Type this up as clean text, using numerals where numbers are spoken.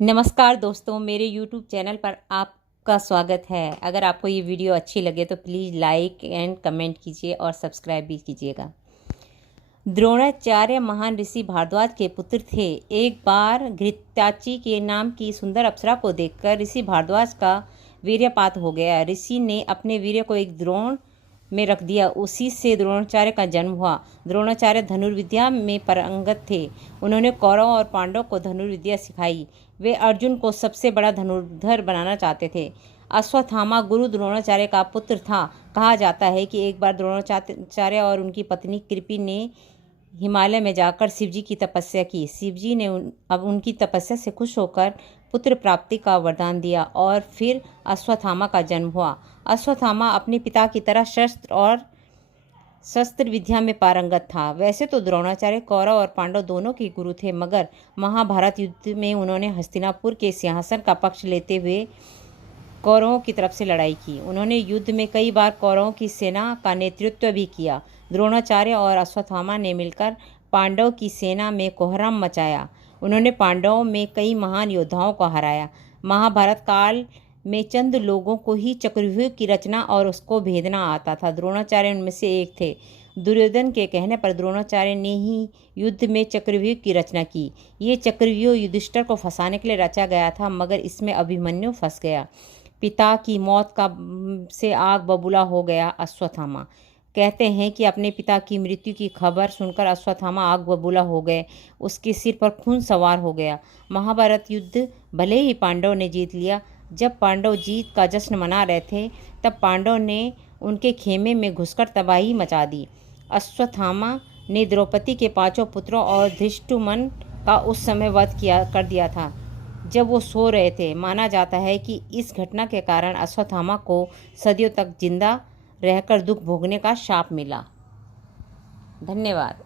नमस्कार दोस्तों, मेरे YouTube चैनल पर आपका स्वागत है। अगर आपको ये वीडियो अच्छी लगे तो प्लीज़ लाइक एंड कमेंट कीजिए और सब्सक्राइब भी कीजिएगा। द्रोणाचार्य महान ऋषि भारद्वाज के पुत्र थे। एक बार घृताची के नाम की सुंदर अप्सरा को देखकर ऋषि भारद्वाज का वीर्यपात हो गया। ऋषि ने अपने वीर्य को एक द्रोण में रख दिया। उसी से द्रोणाचार्य का जन्म हुआ। द्रोणाचार्य धनुर्विद्या में पारंगत थे। उन्होंने कौरवों और पांडवों को धनुर्विद्या सिखाई। वे अर्जुन को सबसे बड़ा धनुर्धर बनाना चाहते थे। अश्वत्थामा गुरु द्रोणाचार्य का पुत्र था। कहा जाता है कि एक बार द्रोणाचार्य और उनकी पत्नी कृपि ने हिमालय में जाकर शिवजी की तपस्या की। शिवजी ने अब उनकी तपस्या से खुश होकर पुत्र प्राप्ति का वरदान दिया और फिर अश्वत्थामा का जन्म हुआ। अश्वत्थामा अपने पिता की तरह शस्त्र विद्या में पारंगत था। वैसे तो द्रोणाचार्य कौरव और पांडव दोनों के गुरु थे, मगर महाभारत युद्ध में उन्होंने हस्तिनापुर के सिंहासन का पक्ष लेते हुए कौरवों की तरफ से लड़ाई की। उन्होंने युद्ध में कई बार कौरवों की सेना का नेतृत्व भी किया। द्रोणाचार्य और अश्वत्थामा ने मिलकर पांडव की सेना में कोहराम मचाया। उन्होंने पांडवों में कई महान योद्धाओं को हराया। महाभारत काल में चंद लोगों को ही चक्रव्यूह की रचना और उसको भेदना आता था। द्रोणाचार्य उनमें से एक थे। दुर्योधन के कहने पर द्रोणाचार्य ने ही युद्ध में चक्रव्यूह की रचना की। ये चक्रव्यूह युधिष्ठिर को फंसाने के लिए रचा गया था, मगर इसमें अभिमन्यु फंस गया। पिता की मौत से आग बबूला हो गया। अश्वत्थामा कहते हैं कि अपने पिता की मृत्यु की खबर सुनकर अश्वत्थामा आग बबूला हो गए। उसके सिर पर खून सवार हो गया। महाभारत युद्ध भले ही पांडव ने जीत लिया। जब पांडव जीत का जश्न मना रहे थे, तब पांडव ने उनके खेमे में घुसकर तबाही मचा दी। अश्वत्थामा ने द्रौपदी के 5 पुत्रों और धृष्टुमन का उस समय वध कर दिया था, जब वो सो रहे थे। माना जाता है कि इस घटना के कारण अश्वत्थामा को सदियों तक जिंदा रहकर दुख भोगने का शाप मिला। धन्यवाद।